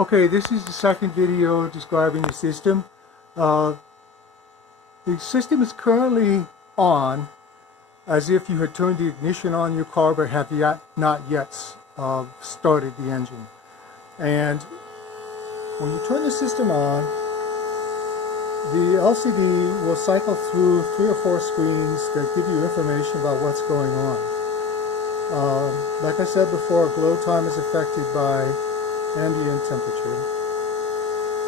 Okay, this is the second video describing the system. The system is currently on as if you had turned the ignition on your car but have not yet started the engine. And when you turn the system on, the LCD will cycle through 3 or 4 screens that give you information about what's going on. Like I said before, glow time is affected by ambient temperature.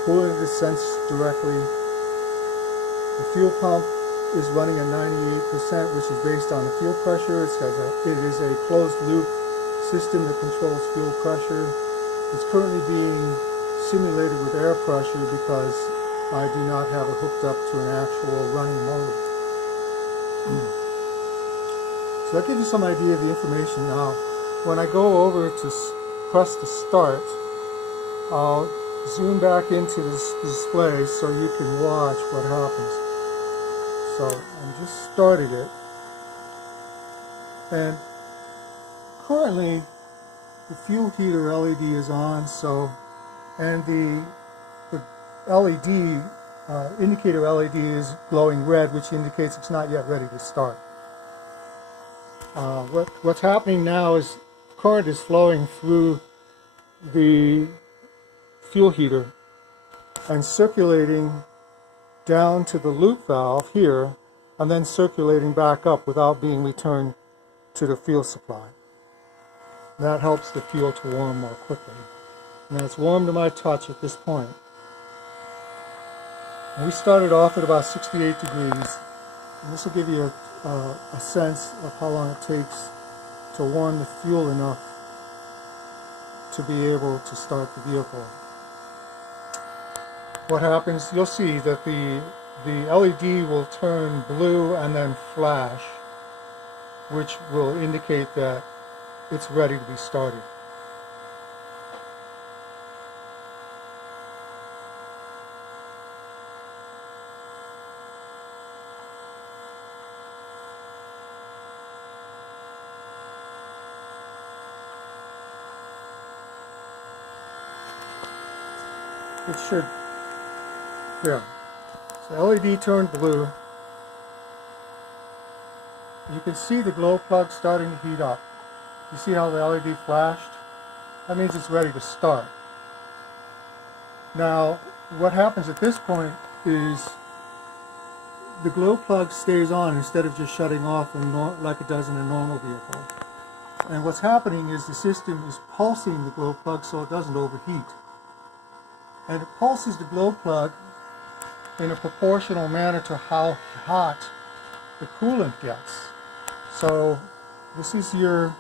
Coolant is sensed directly. The fuel pump is running at 98%, which is based on the fuel pressure. It is a closed loop system that controls fuel pressure. It's currently being simulated with air pressure because I do not have it hooked up to an actual running motor. So that gives you some idea of the information. Now, when I go over to press the start, I'll zoom back into this display so you can watch what happens. So I'm just starting it, and currently the fuel heater LED is on, and the LED indicator LED is glowing red, which indicates it's not yet ready to start. What's happening now is current is flowing through the fuel heater and circulating down to the loop valve here, and then circulating back up without being returned to the fuel supply. That helps the fuel to warm more quickly. And it's warm to my touch at this point. And we started off at about 68 degrees. And this will give you a sense of how long it takes to warm the fuel enough to be able to start the vehicle. What happens, you'll see that the LED will turn blue and then flash, which will indicate that it's ready to be started. It should. Yeah. So LED turned blue. You can see the glow plug starting to heat up. You see how the LED flashed? That means it's ready to start. Now, what happens at this point is the glow plug stays on instead of just shutting off like it does in a normal vehicle. And what's happening is the system is pulsing the glow plug so it doesn't overheat. And it pulses the glow plug in a proportional manner to how hot the coolant gets. So this is your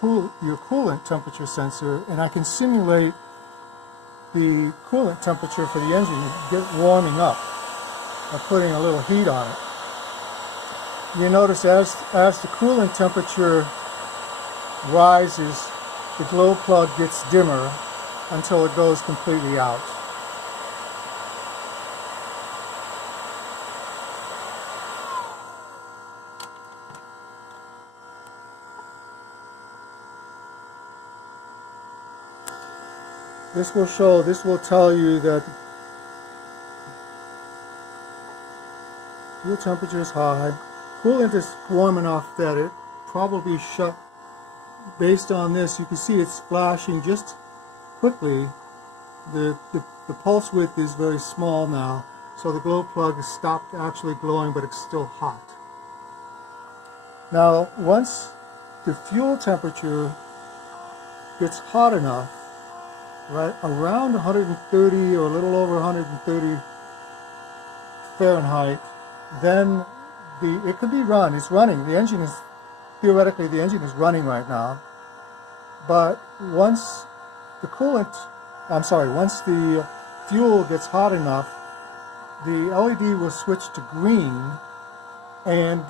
coolant temperature sensor, and I can simulate the coolant temperature for the engine to get warming up by putting a little heat on it. You notice as the coolant temperature rises, the glow plug gets dimmer until it goes completely out. This will tell you that fuel temperature is high. Coolant is warm enough that it probably shut. Based on this, you can see it's flashing just quickly. The pulse width is very small now, so the glow plug has stopped actually glowing, but it's still hot. Now, once the fuel temperature gets hot enough, right around 130 or a little over 130 Fahrenheit, then it could be run. It's running. The engine is, theoretically, the engine is running right now. But once the fuel gets hot enough, the LED will switch to green, and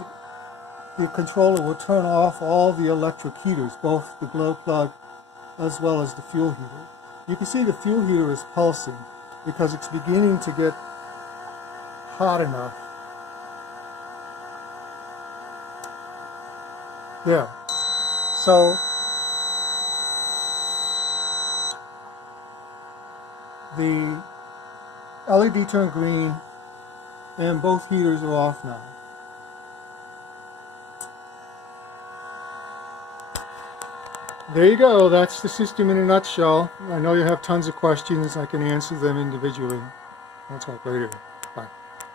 the controller will turn off all the electric heaters, both the glow plug as well as the fuel heater. You can see the fuel heater is pulsing because it's beginning to get hot enough. There. So The LED turned green and both heaters are off now. There you go. That's the system in a nutshell. I know you have tons of questions. I can answer them individually. We'll talk later.